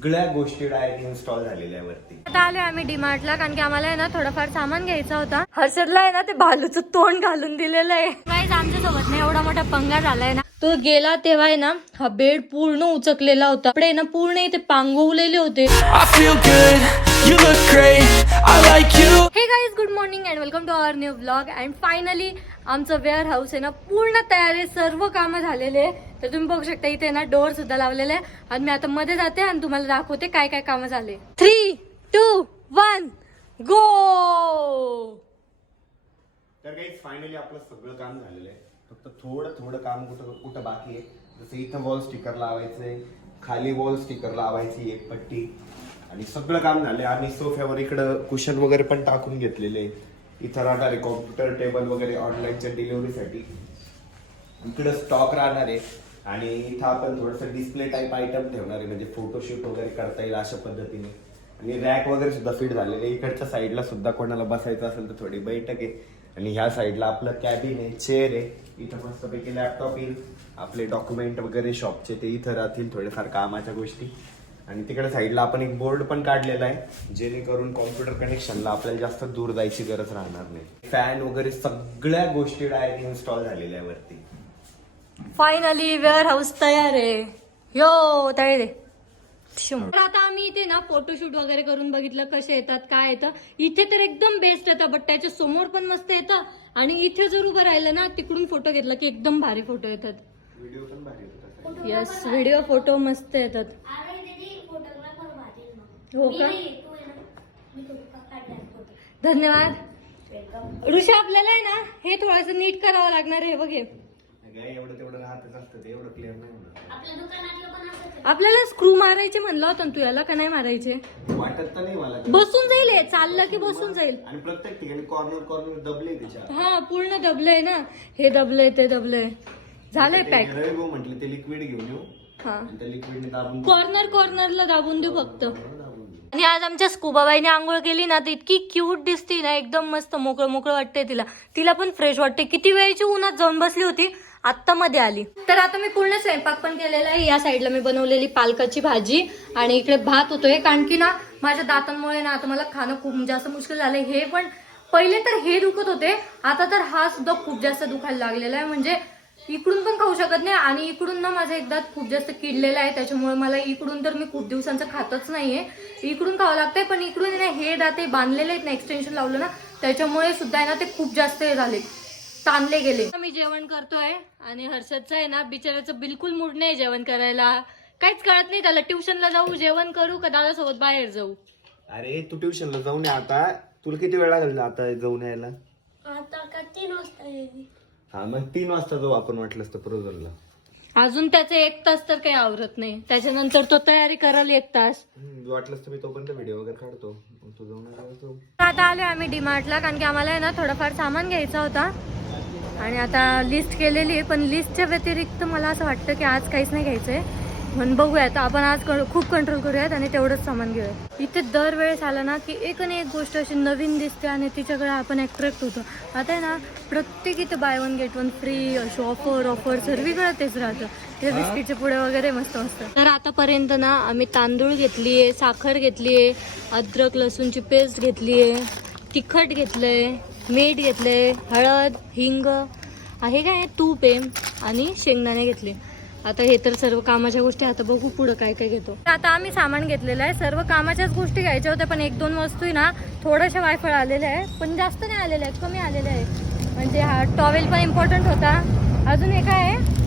सगळ्या गोष्टी direct install झालेल्या आहे वरती. आता आलोय आम्ही डीमार्टला कारण की आम्हाला आहे ना थोडंफार सामान घ्यायचा होता. हर्षदला आहे ना ते भालूचं तोंड घालून दिलेलं आहे. गाईज आमच्यासोबत नाही एवढा मोठा पंगा झालाय ना. तो गेला तेव्हा आहे ना हा बेड पूर्ण उचकलेला होता. पुढे ना पूर्ण इथे पांगवलेले होते. I feel good, you look great, I like you. Guys good morning and welcome to our new blog and finally आमचं वेअर हाऊस आहे ना पूर्ण तयार आहे सर्व कामं झालेले आहे. तर तुम्ही बघू शकता इथे ना डोअर सुद्धा लावलेले आहे. आणि मी आता मध्ये जाते आणि तुम्हाला दाखवते काय काय कामं झाले. थ्री टू वन गो तर गाईज फायनली आपलं सगळं काम झालेलं आहे. फक्त थोडं थोडं काम कुठं कुठं बाकी आहे. जसं इथं वॉल स्टिकर लावायचंय खाली वॉल स्टिकर लावायची एक पट्टी. आणि सगळं काम झालंय. आणि सोफ्यावर इकडं कुशन वगैरे पण टाकून घेतलेले इथं राहणार आहे कॉम्प्युटर टेबल वगैरे ऑनलाईनच्या डिलिव्हरीसाठी इकडं स्टॉक राहणार आहे. आणि इथं आपण थोडंसं डिस्प्ले टाईप आयटम ठेवणार आहे. म्हणजे फोटोशूट वगैरे करता येईल अशा पद्धतीने. आणि रॅक वगैरे सुद्धा फिट झालेले आहे. इकडच्या साईडला सुद्धा कोणाला बसायचं असेल तर थोडी बैठक आहे. आणि ह्या साईडला आपलं कॅबिन आहे चेअर आहे. इथं मस्तपैकी लॅपटॉप येईल. आपले डॉक्युमेंट वगैरे शॉपचे ते इथं राहतील थोडेफार कामाच्या गोष्टी. आणि तिकडे साईडला आपण एक बोर्ड पण काढलेला आहे जेणेकरून कॉम्प्युटर कनेक्शनला आपल्याला जास्त दूर जायची गरज राहणार नाही. फॅन वगैरे सगळ्या गोष्टी डायरेक्ट इन्स्टॉल झालेल्या आहे वरती. फायनली वेअर हाऊस तयार आहे. यो शिम. तर आता आम्ही इथे ना फोटोशूट वगैरे करून बघितलं कसे येतात काय येतं. इथे तर एकदम बेस्ट येतं बट त्याच्यासमोर पण मस्त येतं. आणि इथे जर उभं राहिलं ना तिकडून फोटो घेतला की एकदम भारी फोटो येतात. व्हिडिओ पण भारी होता यस व्हिडिओ फोटो मस्त येतात. हो का? धन्यवाद. ऋषा आपल्याला आहे ना हे थोडस नीट करावं लागणार आहे बघे. काय एवढं तेवढं राहतच असतं ते एवढं क्लिअर नाही होणार. आपल्याला स्क्रू मारायचे म्हणलं होतं ना तू याला का नाही मारायचे? वाटत तर नाही मला. बसून जाईल हे, चाललं की बसून जाईल. आणि प्रत्येक ठिकाणी कॉर्नर कॉर्नर दबले त्याच्या हा पूर्ण दबलंय ना. हे दबलंय ते दबलंय. झालंय पॅक म्हटलं ते लिक्विड घेऊन येऊ. हा. आणि त्या लिक्विडने दाबून कॉर्नर कॉर्नरला दाबून देऊ फक्त. आणि आज आमच्या स्कुबाबाईने आंघोळ केली ना तर इतकी क्यूट दिसती ना एकदम मस्त मोकळं मोकळं वाटतंय तिला. तिला पण फ्रेश वाटते किती वेळची उन्हात जाऊन बसली होती आत्ता मध्ये आली. तर आता मी पूर्ण स्वयंपाक पण केलेला आहे. या साईडला मी बनवलेली पालकाची भाजी आणि इकडे भात होतोय. कारण की ना माझ्या दातांमुळे ना आता मला खाणं खूप म्हणजे जास्त मुश्किल झालंय. हे पण पहिले तर हे दुखत होते. आता तर हा सुद्धा खूप जास्त दुखायला लागलेला आहे. म्हणजे इकडून पण खाऊ शकत नाही आणि इकडून ना माझा एकदा खूप जास्त किडलेला आहे त्याच्यामुळे मला इकडून तर मी खूप दिवसांचं खातच नाहीये. इकडून खावं लागतंय पण इकडून ना हे दाते बांधलेले आहेत ना एक्सटेन्शन लावलं ना त्याच्यामुळे सुद्धा आहे ना ते खूप जास्त हे झाले ताणले गेले. मी जेवण करतोय आणि हर्षदचं आहे ना बिचाराचं बिलकुल मूड नाही जेवण करायला. काहीच कळत नाही त्याला ट्युशनला जाऊ जेवण करू का दादासोबत बाहेर जाऊ? अरे तू ट्युशनला जाऊन ये आता. तुला किती वेळ लागेल आता जाऊन यायला? आता का तीन वाजता येईल? हा मग तीन वाजता जाऊ आपण वाटलंच तर प्रोझरला अजून त्याचे एक तास तर काही आवरत नाही. त्याच्यानंतर तो तयारी कराल एक तास. वाटलंच तर मी तोपर्यंत व्हिडिओ वगैरे काढतो. मग तू जाऊन आल्यावर जाऊ आता आलोय आम्ही डीमार्टला कारण की आम्हाला आहे ना थोडंफार सामान घ्यायचं होता. आणि आता लिस्ट केलेली आहे पण लिस्टच्या व्यतिरिक्त मला असं वाटतं की आज काहीच नाही घ्यायचंय. म्हणून बघूयात आपण आज खूप कंट्रोल करूयात आणि तेवढंच सामान घेऊयात. इथे दरवेळेस आलं ना की एक आणि एक गोष्ट अशी नवीन दिसते आणि तिच्याकडे आपण अट्रॅक्ट होतो. आता आहे ना प्रत्येक इथे buy one get one free अशी ऑफर ऑफर सर्वीकडे तेच राहतं. ते बिस्किटचे पुढे वगैरे मस्त मस्त तर आतापर्यंत ना आम्ही तांदूळ घेतलीये साखर घेतलीये अद्रक लसूणची पेस्ट घेतलीये तिखट घेतलंय मीठ घेतलंय हळद हिंग आहे काय? तूप आहे आणि शेंगदाणे घेतले. आता हे तर सर्व कामाच्या गोष्टी आता बघू पुढं काय काय घेतो. आता आम्ही सामान घेतलेलं आहे. सर्व कामाच्याच गोष्टी घ्यायच्या होत्या पण एक दोन वस्तू आहे ना थोड्याशा वायफळ आलेल्या आहे पण जास्त नाही आलेल्या आहेत कमी आलेल्या आहेत. म्हणजे हा टॉवेल पण इम्पॉर्टंट होता. अजून हे काय आहे.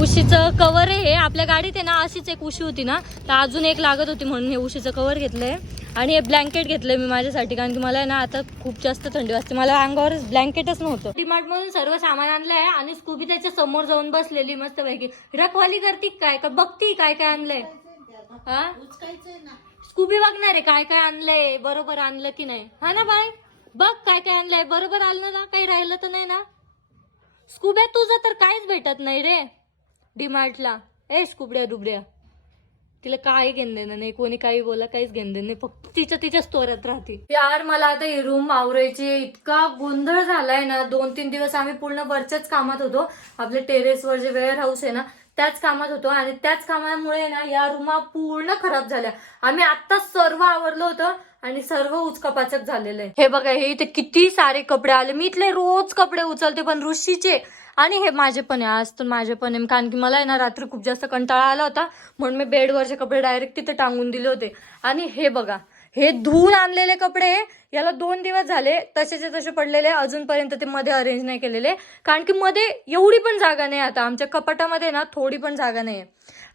उशीचं कवर आहे हे. आपल्या गाडीत आहे ना अशीच एक उशी होती ना. तर अजून एक लागत होती म्हणून हे उशीचं कवर घेतलंय. आणि हे ब्लँकेट घेतलंय मी माझ्यासाठी कारण की मला ना आता खूप जास्त थंडी वाजते. मला अंगावर ब्लँकेटच नव्हतं. डीमार्ट मधून सर्व सामान आणलंय आणि स्कूबी त्याच्यासमोर जाऊन बसलेली मस्त पैकी रखवाली करती काय? का बघती काय काय आणलंय? हा? स्कूबी बघणार आहे काय काय आणलंय बरोबर आणलं की नाही. हा ना बाय बघ काय काय आणलंय. बरोबर आणलं ना काही राहिलं तर नाही ना. स्कूब्या तुझं तर काहीच भेटत नाही रे. डीमार्टला ए स्कुबड्या दुबड्या. तिला काही घेणं देणं नाही कोणी काही बोला काहीच घेणं देणं नाही फक्त तिच्या तिच्या स्टोऱ्यात राहते. यार मला आता ही रूम आवरायची इतका गोंधळ झालाय ना दोन तीन दिवस आम्ही पूर्ण वरच्याच कामात होतो. आपल्या टेरेसवर जे वेअर हाऊस आहे ना त्याच कामात होतो. आणि त्याच कामामुळे ना या रुमा पूर्ण खराब झाल्या. आम्ही आता सर्व आवरलो होतं आणि सर्व उचकापाचक झालेलं आहे. हे बघा हे इथे किती सारे कपडे आले. मी इथले रोज कपडे उचलते पण ऋषीचे. आणि हे माझे पण आहे. आज तर माझे पण आहे. कारण की मला आहे ना रात्री खूप जास्त कंटाळा आला होता. म्हणून मी बेडवरचे कपडे डायरेक्ट तिथे टांगून दिले होते. आणि हे बघा हे धुवून आणलेले कपडे याला दोन दिवस झाले तसेचे तसे पडलेले अजूनपर्यंत ते मध्ये अरेंज नाही केलेले. कारण की मध्ये एवढी पण जागा नाही आता. आमच्या कपाटामध्ये ना थोडी पण जागा नाही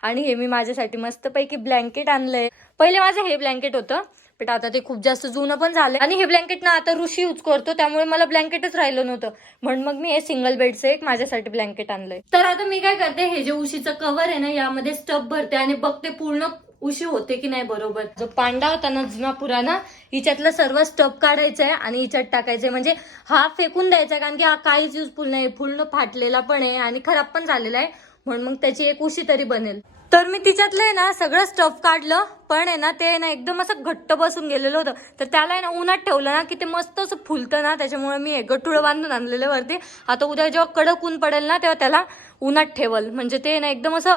आणि हे मी माझ्यासाठी मस्तपैकी ब्लँकेट आणलंय. पहिले माझं हे ब्लँकेट होतं. बट आता ते खूप जास्त जुनं पण झालंय. आणि हे ब्लँकेट ना आता ऋषी यूज करतो त्यामुळे मला ब्लँकेटच राहिलं नव्हतं. म्हणून मग मी हे सिंगल बेडचं एक माझ्यासाठी ब्लँकेट आणलंय. तर आता मी काय करते हे जे उशीचं कव्हर आहे ना यामध्ये स्टफ भरते आणि बघते पूर्ण उशी होते की नाही बरोबर. जो पांडा होता ना जुना पुराणा हिच्यातलं सर्व स्टफ काढायचं आहे आणि हिच्यात टाकायचंय. म्हणजे हा फेकून द्यायचा आहे, कारण की हा काहीच युजफुल नाही. पूर्ण फाटलेला पण आहे आणि खराब पण झालेला आहे. म्हणून मग त्याची एक उशी तरी बनेल. तर मी तिच्यातलं आहे ना सगळं स्टफ काढलं पण आहे ना ते आहे ना एकदम असं घट्ट बसून गेलेलं होतं. तर त्याला आहे ना उन्हात ठेवलं ना की ते मस्त असं फुलतं ना त्याच्यामुळे मी गठुळं बांधून आणलेलं वरती. आता उद्या जेव्हा कडक ऊन पडेल ना तेव्हा त्याला उन्हात ठेवल. म्हणजे ते ना एकदम असं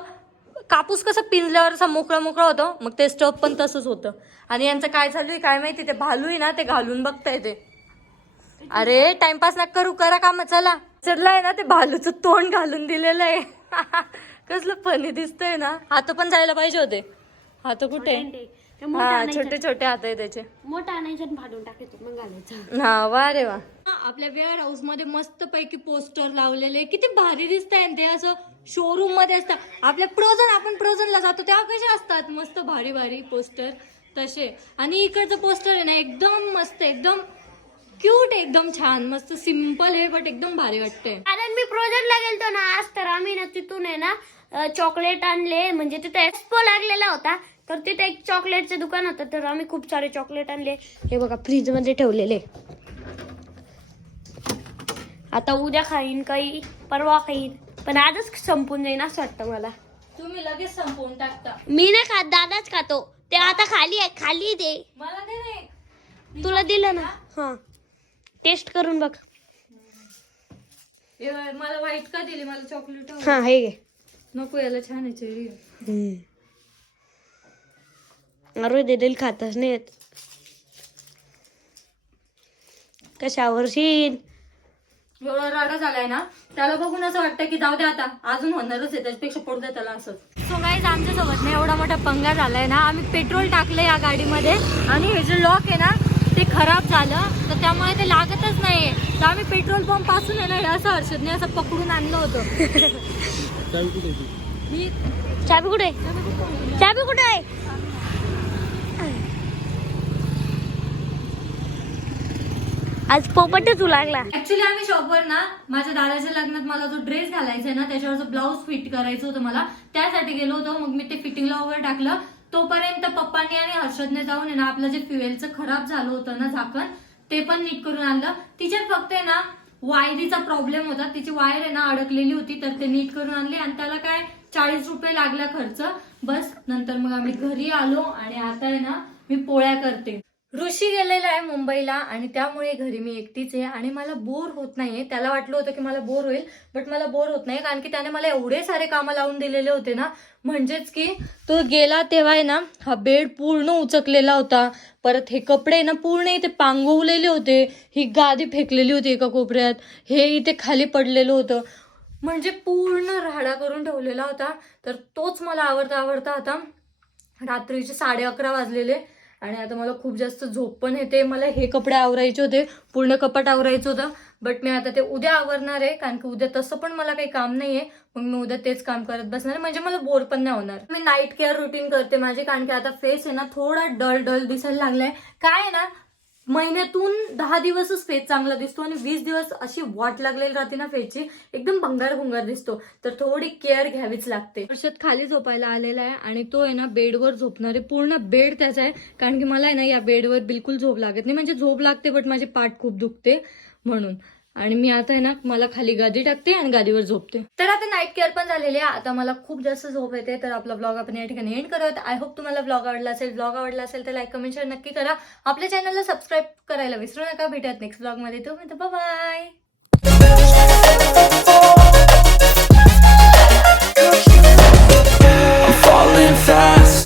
कापूस कसं पिंजल्यावर असं मोकळं मोकळं होतं मग ते स्टफ पण तसंच होतं. आणि यांचं काय चालू आहे काय माहिती ते भालू आहे ना ते घालून बघताय ते. अरे टाइमपास ना करू करा काम चला. चला आहे ना ते भालूचं तोंड घालून दिलेलं आहे. कसलं फनी दिसतंय ना. हात पण जायला पाहिजे होते. हात कुठे? हा छोटे छोटे हात आहे त्याचे. मोठं आणायचं आणि फाडून टाकायचं मग घालायचं. हा वा रे वा. आपल्या वेअर हाऊसमध्ये मस्त पैकी पोस्टर लावलेले किती भारी दिसत आहे ते असं शोरूममध्ये असतात आपल्या प्रोझन आपण प्रोझनला जातो तेव्हा कसे असतात? मस्त भारी भारी पोस्टर तसे. आणि इकडचं पोस्टर आहे ना एकदम मस्त एकदम क्यूट एकदम छान. मस्त सिंपल आहे बट एकदम भारी वाटतंय. कारण मी प्रोजेक्टला गेलतो ना आज तर आम्ही ना तिथून आहे ना चॉकलेट आणले. म्हणजे तिथे एक्सपो लागलेला होता. तर तिथे एक चॉकलेटचं दुकान होतं. तर आम्ही खूप सारे चॉकलेट आणले. हे बघा फ्रीजमध्ये ठेवलेले. आता उद्या खाईन काही परवा खाईन. पण आजच संपून जाईन असं वाटतं मला. तुम्ही लगेच संपवून टाकता. मी नाही खात दादाच खातो. ते आता खाली आहे खाली दे. मला नाही तुला दिलं ना? हा? टेस्ट करून बघ. हे बघ, मला व्हाईट का दिली? मला चॉकलेट हा हे घे. नको याला छान आहे चेरी अरे दिलेल खातच नाही येत. कशावर शीन एवढा राडा झालाय ना? त्याला बघून असं वाटतं की जाऊ दे आता. अजून होणारच आहे त्याच्यापेक्षा पडू दे त्याला असंच. सो गाईज आमच्यासोबत ना एवढा मोठा पंगा झालाय ना आम्ही पेट्रोल टाकलं या गाडीमध्ये आणि हे जे लॉक आहे ना ते खराब झालं. तर त्यामुळे ते लागतच नाहीये. तर आम्ही पेट्रोल पंपपासून आहे ना असं हर्षदने असं पकडून आणलं होतं. मी चाबी कुठे? चाबी कुठे आहे? आज पोपटच लागला ऍक्च्युली आम्ही शॉपवर ना माझ्या दादाच्या लग्नात मला जो ड्रेस घालायचा आहे ना जो ब्लाऊज फिट करायचं होतं मला त्यासाठी गेलो होतो. मग मी ते फिटिंगला वगैरे टाकलं. तोपर्यंत पप्पांनी आणि हर्षदने जाऊन आहे ना आपलं जे फ्युएलचं खराब झालं होतं ना झाकण ते पण नीट करून आणलं. तिच्यात फक्त आहे ना वायरीचा प्रॉब्लेम होता. तिची वायर आहे ना अडकलेली होती तर ते नीट करून आणली आणि त्याला काय चाळीस रुपये लागला खर्च. बस नंतर मग आम्ही घरी आलो आणि आता आहे ना मी पोळ्या करते. ऋषी गेलेला आहे मुंबईला आणि त्यामुळे घरी मी एकटीच आहे आणि मला बोर होत नाहीये. त्याला वाटलं होतं की मला बोर होईल बट मला बोर होत नाही कारण की त्याने मला एवढे सारे कामं लावून दिलेले होते ना. म्हणजेच की तो गेला तेव्हा आहे ना हा बेड पूर्ण उचकलेला होता. परत हे कपडे ना पूर्ण इथे पांगवलेले होते. ही गादी फेकलेली होती एका कोपऱ्यात. हे इथे खाली पडलेलं होतं. म्हणजे पूर्ण राडा करून ठेवलेला होता. तर तोच मला आवडता आवडता होता रात्रीचे साडे अकरा वाजलेले. आणि आता मला खूप जास्त झोप पण येते. मला हे कपडे आवरायचे होते पूर्ण कपाट आवरायचं होतं. बट मी आता ते उद्या आवरणार आहे कारण की उद्या तसं पण मला काही काम नाहीये. मग मी उद्या तेच काम करत बसणार आहे. म्हणजे मला बोर पण नाही होणार. मी नाईट केअर रुटीन करते माझी कारण की आता फेस आहे ना थोडा डल डल दिसायला लागलाय. काय आहे ना महिन्यातून दहा दिवसच फेस चांगला दिसतो आणि वीस दिवस अशी वाट लागलेली राहते ना फेसची. एकदम भंगार भुंगार दिसतो. तर थोडी केअर घ्यावीच लागते. वर्षात खाली झोपायला आलेला आहे आणि तो आहे ना बेडवर झोपणारे. पूर्ण बेड त्याचा आहे. कारण की मला आहे ना या बेडवर बिलकुल झोप लागत नाही. म्हणजे झोप लागते बट माझे पाठ खूप दुखते म्हणून. आणि मी आता आहे ना मला खाली गादी टाकते आणि गादीवर झोपते. तर आता नाईट केअर पण झालेली आहे. आता मला खूप जास्त झोप येते. तर आपला ब्लॉग आपण या ठिकाणी एंड करत आय होप तुम्हाला ब्लॉग आवडला असेल. ब्लॉग आवडला असेल तर लाईक कमेंट शेअर नक्की करा. आपल्या चॅनलला सबस्क्राईब करायला विसरू नका. भेटत नेक्स्ट ब्लॉगमध्ये तो मी तर बाय